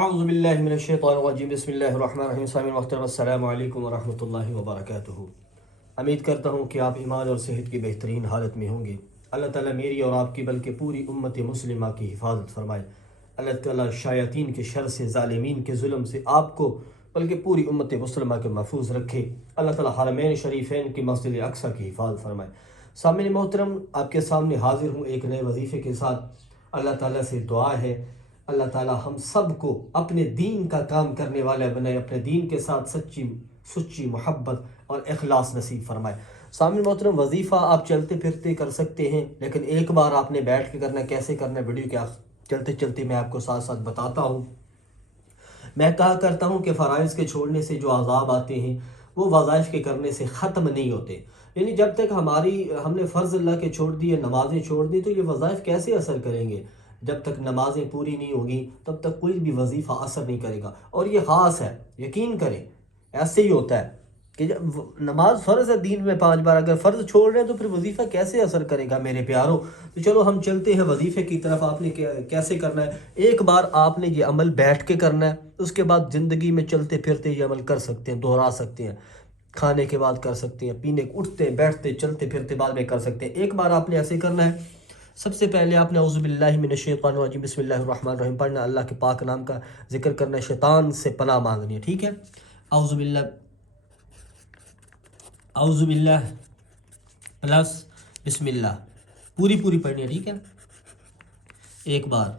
اعوذ باللہ من الشیطان الرجیم بسم اللہ الرحمن الرحیم سامعین محترم السلام علیکم ورحمۃ اللہ وبرکاتہ۔ امید کرتا ہوں کہ آپ ایمان اور صحت کی بہترین حالت میں ہوں گے۔ اللہ تعالیٰ میری اور آپ کی بلکہ پوری امت مسلمہ کی حفاظت فرمائے۔ اللہ تعالیٰ شیاطین کے شر سے، ظالمین کے ظلم سے آپ کو بلکہ پوری امت مسلمہ کے محفوظ رکھے۔ اللہ تعالیٰ حرمین شریفین کی مسجد اقصیٰ کی حفاظت فرمائے۔ سامعین محترم، آپ کے سامنے حاضر ہوں ایک نئے وظیفے کے ساتھ۔ اللہ تعالیٰ سے دعا ہے اللہ تعالیٰ ہم سب کو اپنے دین کا کام کرنے والے بنائے، اپنے دین کے ساتھ سچی محبت اور اخلاص نصیب فرمائے۔ سامعین محترم، وظیفہ آپ چلتے پھرتے کر سکتے ہیں، لیکن ایک بار آپ نے بیٹھ کے کرنا ہے۔ کیسے کرنا ہے ویڈیو کے چلتے چلتے میں آپ کو ساتھ ساتھ بتاتا ہوں۔ میں کہا کرتا ہوں کہ فرائض کے چھوڑنے سے جو عذاب آتے ہیں وہ وظائف کے کرنے سے ختم نہیں ہوتے۔ یعنی جب تک ہم نے فرض اللہ کے چھوڑ دیے، نمازیں چھوڑ دی، تو یہ وظائف کیسے اثر کریں گے؟ جب تک نمازیں پوری نہیں ہوگی تب تک کوئی بھی وظیفہ اثر نہیں کرے گا۔ اور یہ خاص ہے، یقین کریں ایسے ہی ہوتا ہے کہ جب نماز فرض ہے دین میں 5 بار، اگر فرض چھوڑ رہے ہیں تو پھر وظیفہ کیسے اثر کرے گا میرے پیاروں؟ تو چلو ہم چلتے ہیں وظیفے کی طرف۔ آپ نے کیسے کرنا ہے؟ ایک بار آپ نے یہ عمل بیٹھ کے کرنا ہے، اس کے بعد زندگی میں چلتے پھرتے یہ عمل کر سکتے ہیں، دہرا سکتے ہیں، کھانے کے بعد کر سکتے ہیں، پینے اٹھتے بیٹھتے چلتے پھرتے بعد میں کر سکتے ہیں۔ ایک بار آپ نے ایسے کرنا ہے۔ سب سے پہلے آپ نے اعوذ باللہ من الشیطان الرجیم بسم اللہ الرحمن الرحیم پڑھنا، اللہ کے پاک نام کا ذکر کرنا ہے، شیطان سے پناہ مانگنی ہے، ٹھیک ہے؟ اعوذ باللہ پلس بسم اللہ پوری پڑھنی ہے، ٹھیک ہے؟ ایک بار۔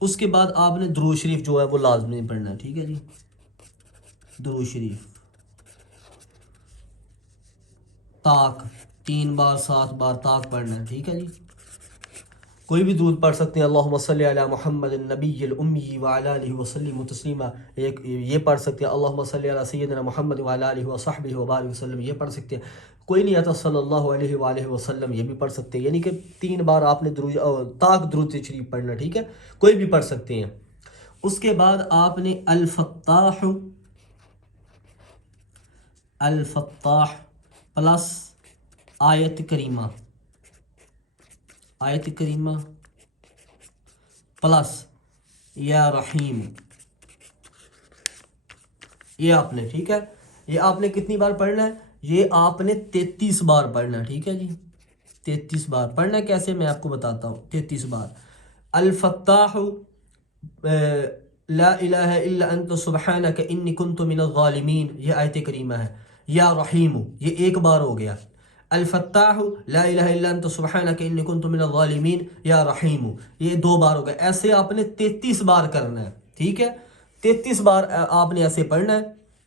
اس کے بعد آپ نے درود شریف جو ہے وہ لازمی پڑھنا ہے، ٹھیک ہے جی؟ درود شریف طاق 3 بار 7 بار طاق پڑھنا ہے، ٹھیک ہے جی؟ کوئی بھی درود پڑھ سکتے ہیں، اللہم صلی علی محمد النبی الامی وعلی آلہ وسلم تسلیما، ایک یہ پڑھ سکتے ہیں، اللہم صلی علی سیدنا محمد وعلی آلہ وصحبہ وبارک وسلم، یہ پڑھ سکتے ہیں۔ کوئی نہیں آتا صلی اللہ علیہ وآلہ وسلم، یہ بھی پڑھ سکتے ہیں۔ یعنی کہ 3 بار آپ نے طاق درود شریف پڑھنا، ٹھیک ہے؟ کوئی بھی پڑھ سکتے ہیں۔ اس کے بعد آپ نے الفتاح پلس آیت کریمہ پلس یا رحیم، یہ آپ نے، ٹھیک ہے؟ یہ آپ نے کتنی بار پڑھنا ہے؟ یہ آپ نے 33 بار پڑھنا ہے، ٹھیک ہے جی؟ 33 بار پڑھنا ہے۔ کیسے میں آپ کو بتاتا ہوں۔ 33 بار الفتاح لا الہ الا انت سبحانک انی کنت من الظالمین، یہ آیت کریمہ ہے۔ یا رحیم، یہ ایک بار ہو گیا۔ الفتاح لا الہ الا انت سبحانک انی کنت من الظالمین یا رحیم، یہ 2 بار ہو گیا۔ ایسے آپ نے 33 بار کرنا ہے، ٹھیک ہے؟ 33 بار آپ نے ایسے پڑھنا ہے۔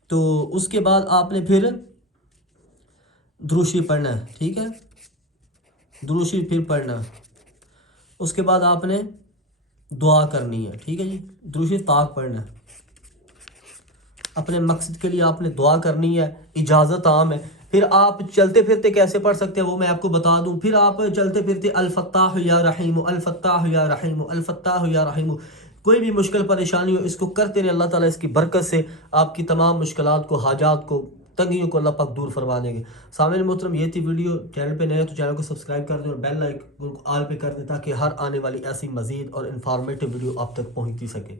تو اس کے بعد آپ نے پھر درود شریف پڑھنا ہے، ٹھیک ہے؟ درود شریف پھر پڑھنا، اس کے بعد آپ نے دعا کرنی ہے، ٹھیک ہے جی؟ درود شریف طاق پڑھنا ہے، اپنے مقصد کے لیے آپ نے دعا کرنی ہے، اجازت عام ہے۔ پھر آپ چلتے پھرتے کیسے پڑھ سکتے ہیں وہ میں آپ کو بتا دوں۔ پھر آپ چلتے پھرتے الفتاح یا رحیم، الفتاح یا رحیم، الفتاح یا رحیم، کوئی بھی مشکل پریشانی ہو اس کو کرتے رہے، اللہ تعالیٰ اس کی برکت سے آپ کی تمام مشکلات کو، حاجات کو، تنگیوں کو اللہ پاک دور فرما دیں گے۔ سامعین محترم، یہ تھی ویڈیو۔ چینل پہ نئے ہو تو چینل کو سبسکرائب کر دیں اور بیل آئیکن کو آل پہ کر دیں تاکہ ہر آنے والی ایسی مزید اور انفارمیٹیو ویڈیو آپ تک پہنچتی سکے۔